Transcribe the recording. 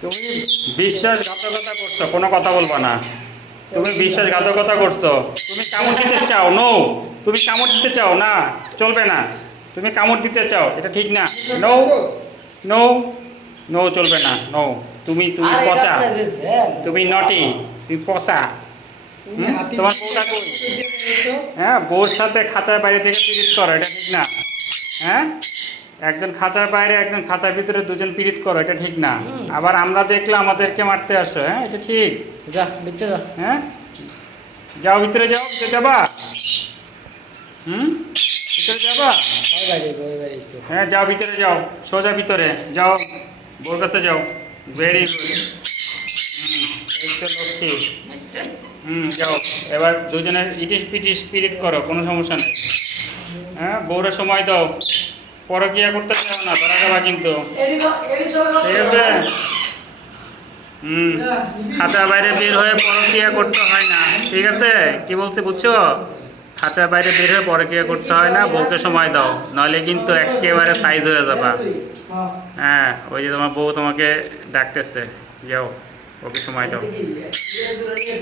তুমি বিশ্বাসঘাতকতা করছো, কোনো কথা বলবা না। তুমি বিশ্বাসঘাতকতা করছো। তুমি কামড় দিতে চাও, নো। তুমি কামড় দিতে চাও না, চলবে না। তুমি কামড় দিতে চাও, এটা ঠিক না। নো নো নো, চলবে না, নো। তুমি তুমি পচা, তুমি নটি, তুমি পচা। তোমার বউটা কই? হ্যাঁ, বউর সাথে খাঁচার বাইরে থেকে পীড়িত করো, এটা ঠিক না। হ্যাঁ, একজন খাঁচার বাইরে, একজন খাঁচার ভিতরে, দুজন পীড়িত করো, এটা ঠিক না। আবার আমরা দেখলে আমাদেরকে মারতে আসো, হ্যাঁ, এটা ঠিক? যা বিচ্ছে যা। হ্যাঁ, যাও ভিতরে, যাও ভিতরে যাবা। ভিতরে যাবা। ওই বাড়ি ওই বাড়ি তো। হ্যাঁ, যাও ভিতরে, যাও সোজা ভিতরে যাও, বোর কাছে যাও। Very good. এই তো লক্ষ্মী। যাও। এবার দুজনের ইটিস পিটিস পিরিত করো, কোনো সমস্যা নেই। হ্যাঁ, বউরা সময় দাও। পরকিয়া করতে চাও না, ধরা যাবা কিন্তু। ঠিক আছে। খাঁচার বাইরে বের হয়ে পরকিয়া করতে হয় না, ঠিক আছে? কি বলছে বুঝছো? খাঁচার বাইরে বের হয়ে পরকিয়া করতে হয় না, বউকে সময় দাও, নইলে কিন্তু একেবারে সাইজ হয়ে যাবা। হ্যাঁ, ওই যে তোমার বউ তোমাকে ডাকতেছে, যাও, ওকে সময় দাও।